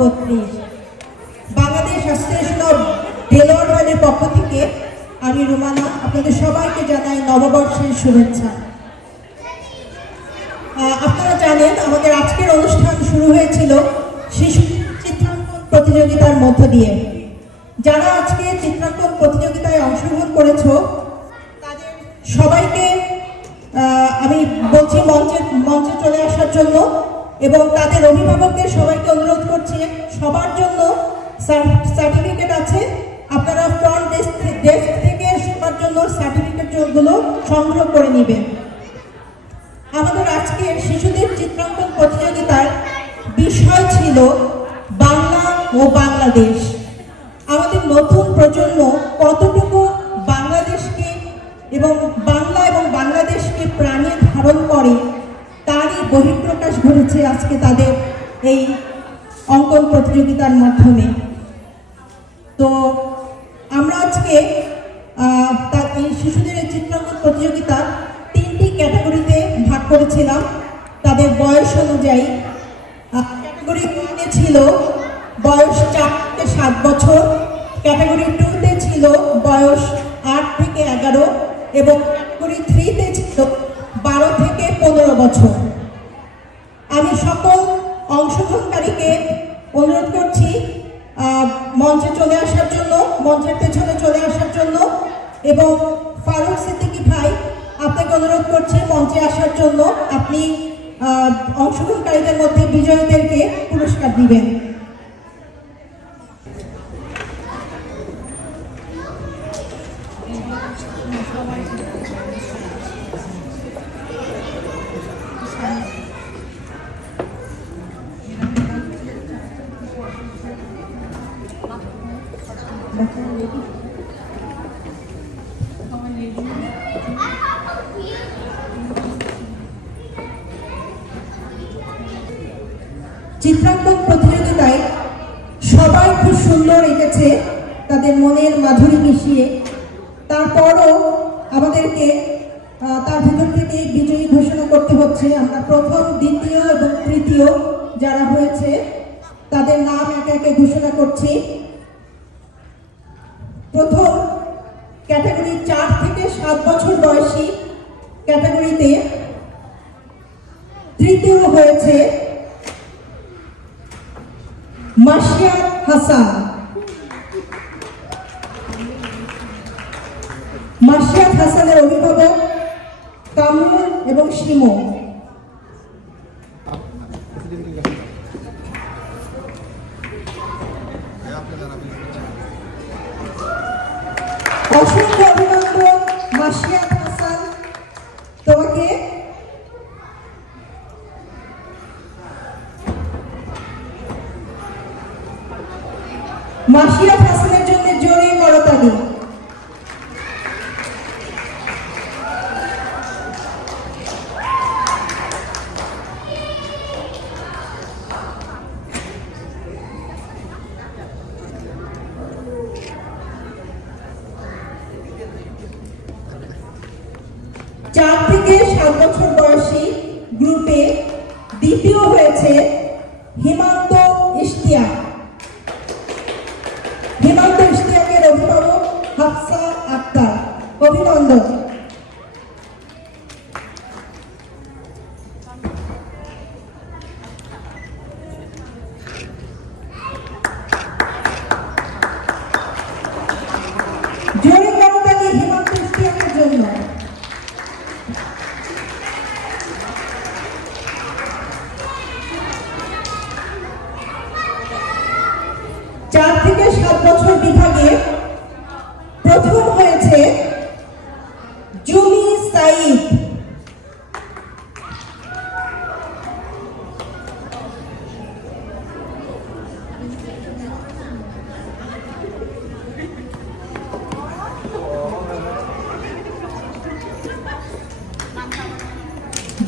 32 Bangladesh association of Delwar ভ্যালির পক্ষ থেকে আমি রুমানা আপনাদের সবাইকে জানাই নববর্ষের শুভেচ্ছা। আপনারা জানেন আমাদের আজকের অনুষ্ঠান শুরু হয়েছিল শিশু চিত্রাঙ্কন প্রতিযোগিতার মধ্য দিয়ে। যারা আজকে চিত্রাঙ্কন প্রতিযোগিতায় অংশগ্রহণ করেছো তাদের সবাইকে আমি বলছি মঞ্চে চলে আসার জন্য, এবং তাদের অভিভাবকদের সবাইকে অনুরোধ করছি সবার জন্য সার্টিফিকেট আছে, আপনারা ফ্রন্ট ডেস্ক থেকে সবার জন্য সার্টিফিকেটগুলো সংগ্রহ করে নেবেন। আমাদের আজকের শিশুদের চিত্রাঙ্কন প্রতিযোগিতার বিষয় ছিল বাংলা ও বাংলাদেশ। আমাদের নতুন প্রজন্ম কতটুকু বাংলাদেশকে এবং বাংলা এবং বাংলাদেশকে প্রাণে ধারণ করে তারই বহিঃপ্রকাশ ঘটেছে আজকে তাদের এই অঙ্কন প্রতিযোগিতার মাধ্যমে। তো আমরা আজকে এই শিশুদের চিত্রাঙ্কন প্রতিযোগিতা 3টি ক্যাটাগরিতে ভাগ করেছিলাম তাদের বয়স অনুযায়ী। ক্যাটাগরি 1-এ ছিল বয়স 4 থেকে 7 বছর, ক্যাটাগরি 2-তে ছিল বয়স 8 থেকে 11 এবং ক্যাটাগরি 3-তে ছিল 12 থেকে 15 বছর। আমি সকল অংশগ্রহণকারীকে অনুরোধ করছি মঞ্চে চলে আসার জন্য, মঞ্চের পেছনে চলে আসার জন্য, এবং ফারুক সিদ্দিকী ভাই আপনাকে অনুরোধ করছি মঞ্চে আসার জন্য। আপনি অংশগ্রহণকারীদের মধ্যে বিজয়ীদেরকে পুরস্কার দিবেন। চিত্রাঙ্কন প্রতিযোগিতায় সবাই খুব সুন্দর এঁকেছে তাদের মনের মাধুরী মিশিয়ে। তারপরও আমাদেরকে তার ভিতর থেকে বিজয়ী ঘোষণা করতে হচ্ছে। আমরা প্রথম, দ্বিতীয় এবং তৃতীয় যারা হয়েছে তাদের নাম একে একে ঘোষণা করছি। প্রথম ক্যাটাগরি 4 থেকে 7 বছর বয়সী ক্যাটাগরিতে তৃতীয় হয়েছে মাশিয়াত হাসান। মাশিয়াত হাসানের অভিভাবক কামরুল এবং শিমু। অসংখ্য অভিনন্দন মাশিয়াত হাসান তোমাকে। মাশিয়াত হাসানের জন্য জোরে করতালি। চার থেকে 7 বছর বয়সী গ্রুপে দ্বিতীয় হয়েছে হিমান্ত ইশতিয়াক। হিমান্ত ইশতিয়াকের অভিভাবক হাফসা আক্তার, অভিনন্দন। জোরে করতালি হিমান্ত ইশতিয়াকের জন্য। চার থেকে 7 বছর বিভাগে প্রথম হয়েছে জুমি সাইদ।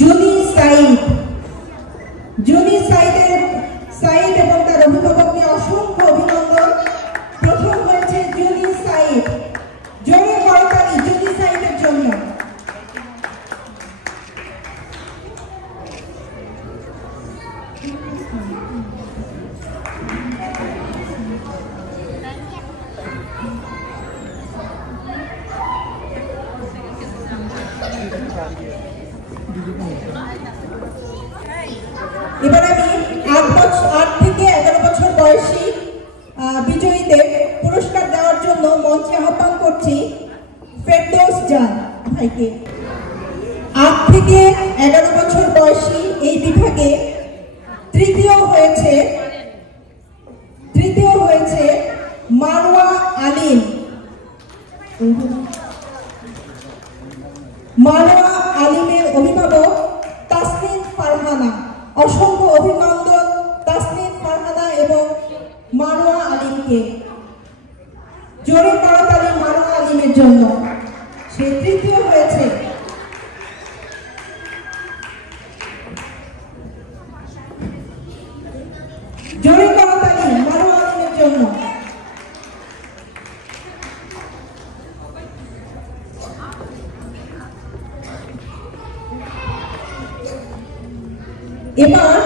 জুনি সাইদ। জুনি সাইদ এবং তার অভিভাবককে অসংখ্য অভিনন্দন। প্রথম হয়েছে জুনি সাইদ। জোরে করতালি জুনি সাইদের জন্য। এবার আমি 8 থেকে 11 বছর বয়সী বিজয়ীদের পুরস্কার দেওয়ার জন্য মঞ্চে আহ্বান করছি ফেরদৌস জান ভাইকে। 8 থেকে 11 বছর বয়সী এই বিভাগে তৃতীয় হয়েছে মারওয়া আলিম। মারওয়া আলিমের অভিভাবক তাসনিম ফারহানা। অসংখ্য অভিনন্দন তাসনিম ফারহানা এবং মারওয়া আলিমকে। জোরে করতালি মারওয়া আলিমের জন্য, সে তৃতীয় হয়েছে। জোরে করতালি মারওয়া আলিমের জন্য। এবার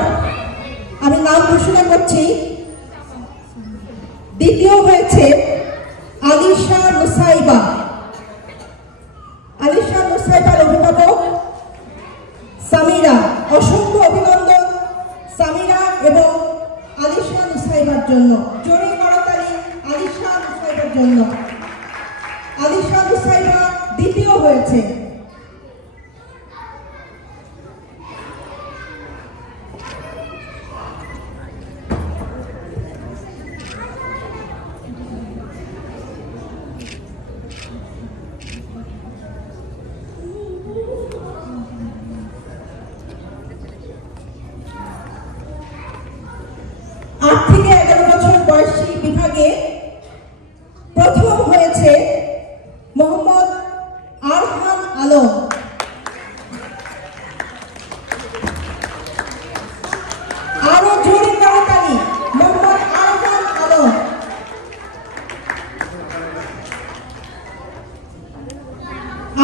আমি নাম ঘোষণা করছি। দ্বিতীয় হয়েছে আলিশা নুসাইবা। আলিশা নুসাইবার অভিভাবক সামিরা। অসংখ্য অভিনন্দন সামিরা এবং আলিশা নুসাইবার জন্য। জোরে করতালি আলিশা নুসাইবার জন্য। আলিশা নুসাইবা দ্বিতীয় হয়েছে। থেকে 11 বছর বয়সী বিভাগে প্রথম হয়েছে মোহাম্মদ আরহান আলম। আরো জোরে করতালি মোহাম্মদ আরহান আলম।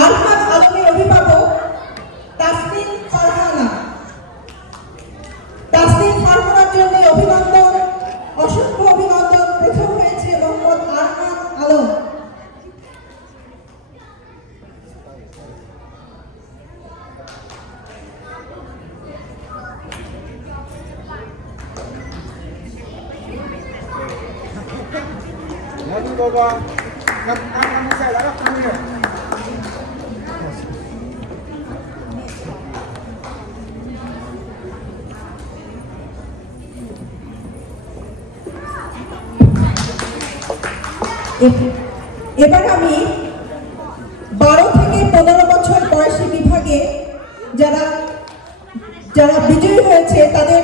আরহান আলমের অভিভাবক তাসনিম ফারহানা। তাসনিম ফারহানার জন্য অভিনন্দন, অসংখ্য অভিনন্দন। প্রথম হয়েছে মোহাম্মদ আরহান আলম। এবার আমি 12 থেকে 15 বছর বয়সী বিভাগে যারা বিজয়ী হয়েছে তাদের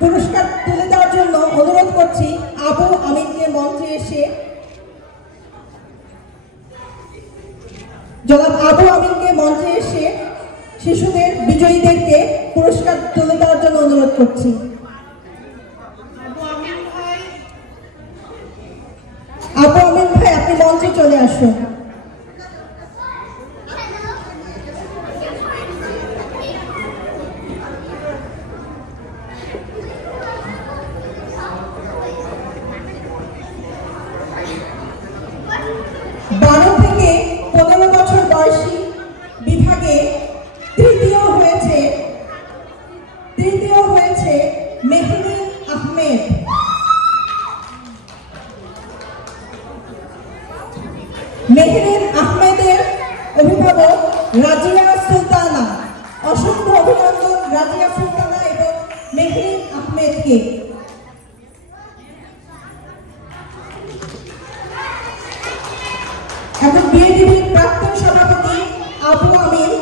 পুরস্কার তুলে দেওয়ার জন্য অনুরোধ করছি আবু আমিনকে মঞ্চে এসে। জনাব আবু আমিনকে মঞ্চে এসে শিশুদের বিজয়ীদেরকে পুরস্কার তুলে দেওয়ার জন্য অনুরোধ করছি। আবু আমিন ভাই, আপনি মঞ্চে চলে আসুন। থেকে 15 বছর বয়সী বিভাগে তৃতীয় হয়েছে মেহরিন আহমেদ। মেহরিন আহমেদের অভিভাবক রাজিয়া সুলতানা। অসংখ্য অভিনন্দন রাজিয়া সুলতানা এবং মেহরিন আহমেদকে। এখন বিএডিবির প্রাক্তন সভাপতি আবু আমিন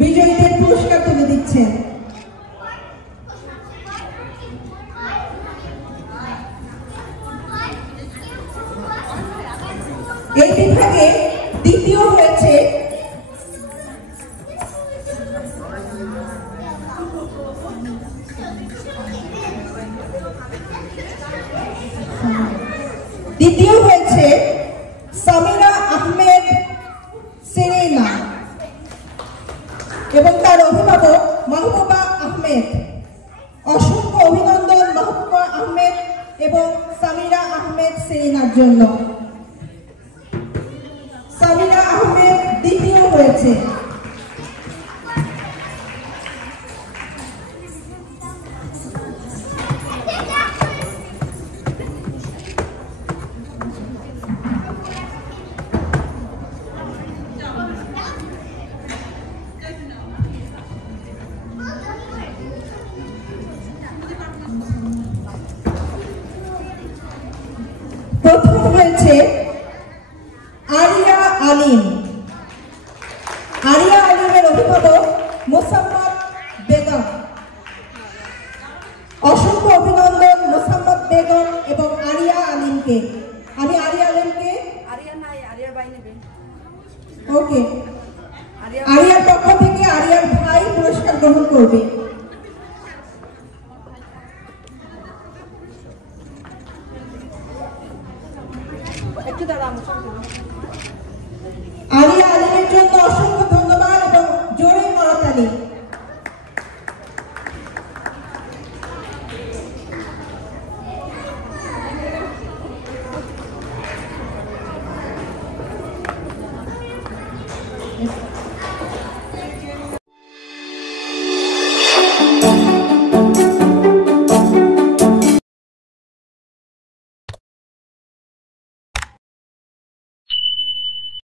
বিজয়ীদের পুরস্কার তুলে দিচ্ছেন। এই বিভাগে দ্বিতীয় হয়েছে সামিরা আহমেদ সেরেনা এবং তার অভিভাবক মাহবুবা আহমেদ। অসংখ্য অভিনন্দন মাহবুবা আহমেদ এবং সামিরা আহমেদ সেরেনার জন্য। সামিরা আহমেদ দ্বিতীয় হয়েছে। আরিয়া আলিমের অভিভাবক মোসাম্মদ বেগম। অসংখ্য অভিনন্দন মোসাম্মদ বেগম এবং আরিয়া আলিমকে। আমি আরিয়া আলিমকে ওকে আরিয়ার পক্ষ থেকে আরিয়ার ভাই পুরস্কার গ্রহণ করবে। আরিয়া আলিমের জন্য অসংখ্য